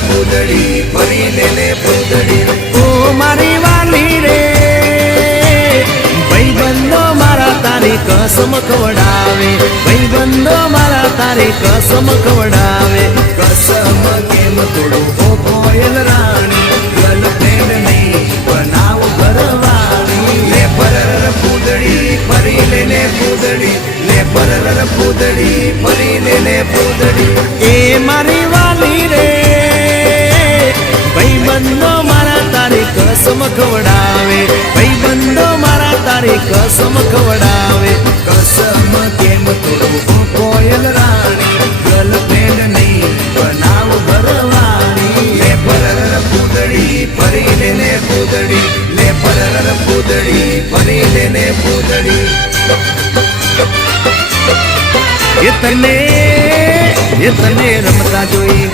પૂતળી ફરી લે પૂતળી ઓ મારી વાલી રે ભાઈબંધો મારા તારી કસમ ખવડાવે ભાઈબંધો મારા તારી કસમ ખવડાવે કસમ કેમ તોડું ઓ કોયલ રાણી ગર્લફ્રેન્ડ નહીં બનાવ ઘરવાળી લે પરર પૂતળી ફરી લે પૂતળી લે પરર પૂતળી ફરી લે પૂતળી એ મારી વાલી રે ભાઈબંધો મારા તારી કસમ ખવડાવે ભાઈબંધો મારા તારી કસમ ખવડાવે કસમ કેમ તોડું ઓ કોયલ રાણી ગર્લફ્રેન્ડ નહીં બનાવ ઘરવાળી લે પરર પૂતળી ફરી લે પૂતળી લે પરર પૂતળી ફરી લે પૂતળી એ તને રમતા જોઈ